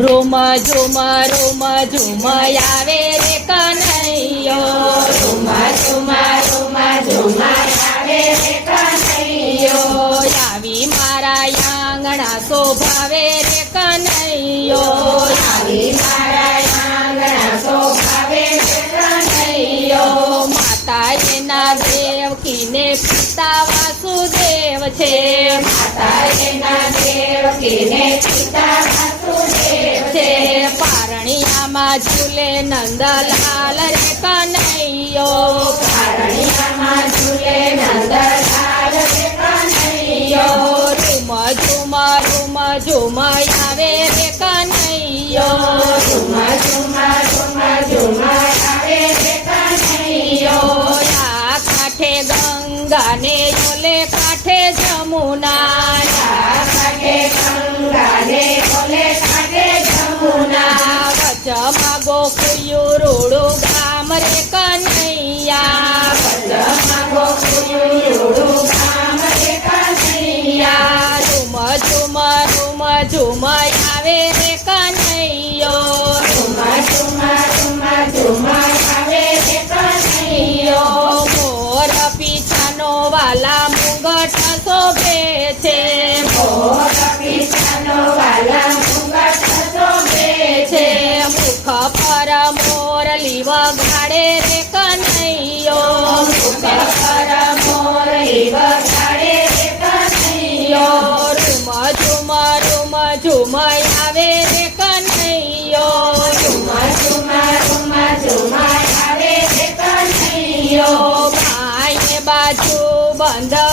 Room ઝુમ રોમા ઝુમ આવે રે કનૈયો. રોમા ઝુમ room ઝુમ આવે રે કનૈયો. આવી મારા આંગણા શોભાવે રે કનૈયો. આવી મારા આંગણા શોભાવે રે કનૈયો. માતા એના દેવકીને પિતા વાસુદેવ છે. માતા એના દેવકીને પિતા પારણિયામાં ઝૂલે નંદલાલ રે કનૈયો. પારણિયામાં ઝૂલે નંદલાલ રે કનૈયો. રૂમ ઝુમ રૂમ ઝુમ આવે રે કનૈયો. રૂમ ઝુમ રૂમ ઝુમ આવે રે કનૈયો. આ કાંઠે ગંગાને ઓલે કાંઠે જમુના. કાંઠે ગંગાને જમુના વચમાં રોડો ગામ રે કનૈયા. જમાગો ગોકુયું રોડો ગામ રે કનૈયા. ઝુમ ઝુમ ઝુમ ઝુમ આવે રે કનૈયો. ઝુમ ઝુમ ઝુમ ઝુમ આવે રે કનૈયો. મોર પીછાનો વાલા મુગટ શોભે છે. મોર પીછાનો વાલા પર મોરલી વગાડે રે કનૈયો. પર મોરલી વગાડે રે કનૈયો. રૂમ ઝુમ રૂમ ઝુમ આવે રે કનૈયો. રૂમ ઝુમ રૂમ ઝુમ આવે રે કનૈયો. ભાઈ બાજુ બંધ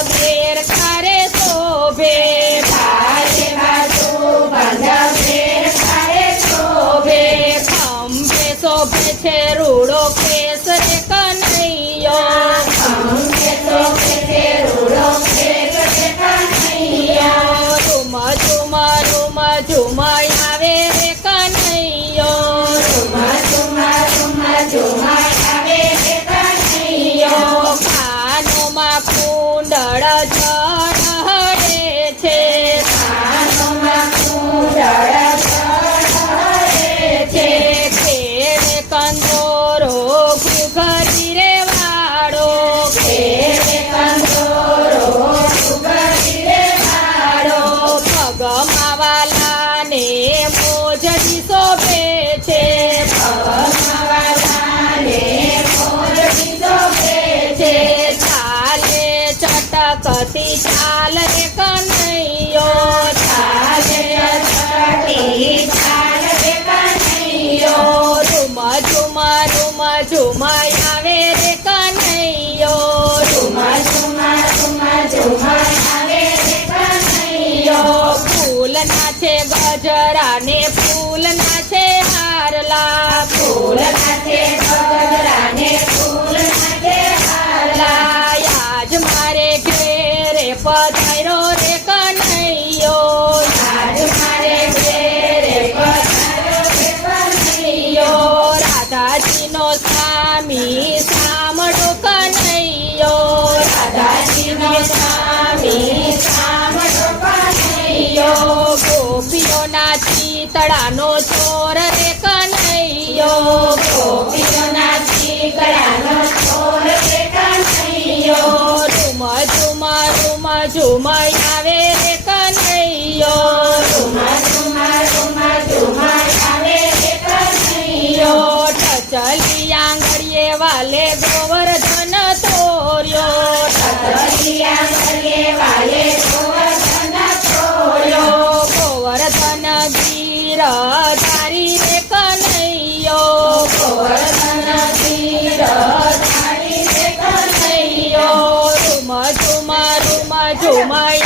છે રૂડો કેસ પગમાં વાલાને મોજડી શોભે છે. પગમાં વાલાને મોજડી શોભે છે. ચાલે ચટકતી ચાલ રે કનૈયો. ચાલે ચટકતી ચાલ રે કનૈયો. રૂમ ઝુમ રૂમ ઝુમ ને ફૂલ ઝુમ આવે રે કનૈયો રૂમ ઝુમ રૂમ ઝુમ આવે રે કનૈયો ટચલી આંગળીએ વાલે ગોવર્ધન તોર્યો. ટચલી આંગળીએ વાલે ગોવર્ધન તોર્યો. ગોવર્ધન ગીર રૂમ